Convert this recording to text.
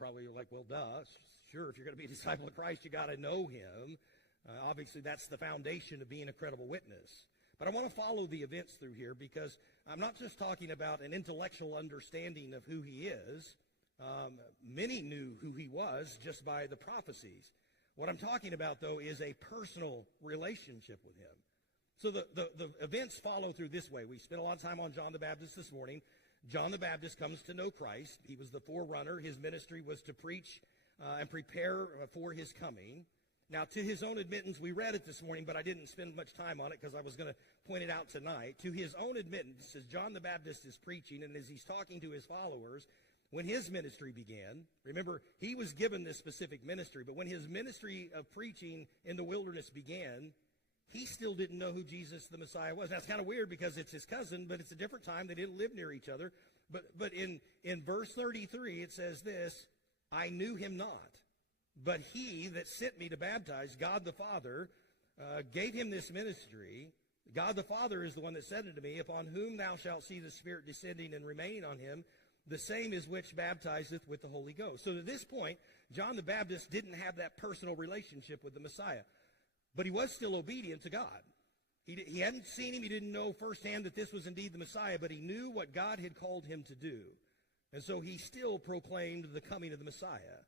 probably are like, well, duh, sure, if you're going to be a disciple of Christ, you got to know him. Obviously, that's the foundation of being a credible witness. But I want to follow the events through here because I'm not just talking about an intellectual understanding of who he is. Many knew who he was just by the prophecies. What I'm talking about, though, is a personal relationship with him. So the events follow through this way. We spent a lot of time on John the Baptist this morning. John the Baptist comes to know Christ. He was the forerunner. His ministry was to preach and prepare for his coming. Now, to his own admittance, we read it this morning, but I didn't spend much time on it because I was going to point it out tonight. To his own admittance, as John the Baptist is preaching and as he's talking to his followers, when his ministry began, remember, he was given this specific ministry, but when his ministry of preaching in the wilderness began, he still didn't know who Jesus the Messiah was. Now, it's kind of weird because it's his cousin, but it's a different time. They didn't live near each other. But in verse 33, it says this, I knew him not. But he that sent me to baptize, God the Father, gave him this ministry. God the Father is the one that said unto me, upon whom thou shalt see the Spirit descending and remaining on him, the same is which baptizeth with the Holy Ghost. So to this point, John the Baptist didn't have that personal relationship with the Messiah. But he was still obedient to God. He hadn't seen him. He didn't know firsthand that this was indeed the Messiah, but he knew what God had called him to do. And so he still proclaimed the coming of the Messiah.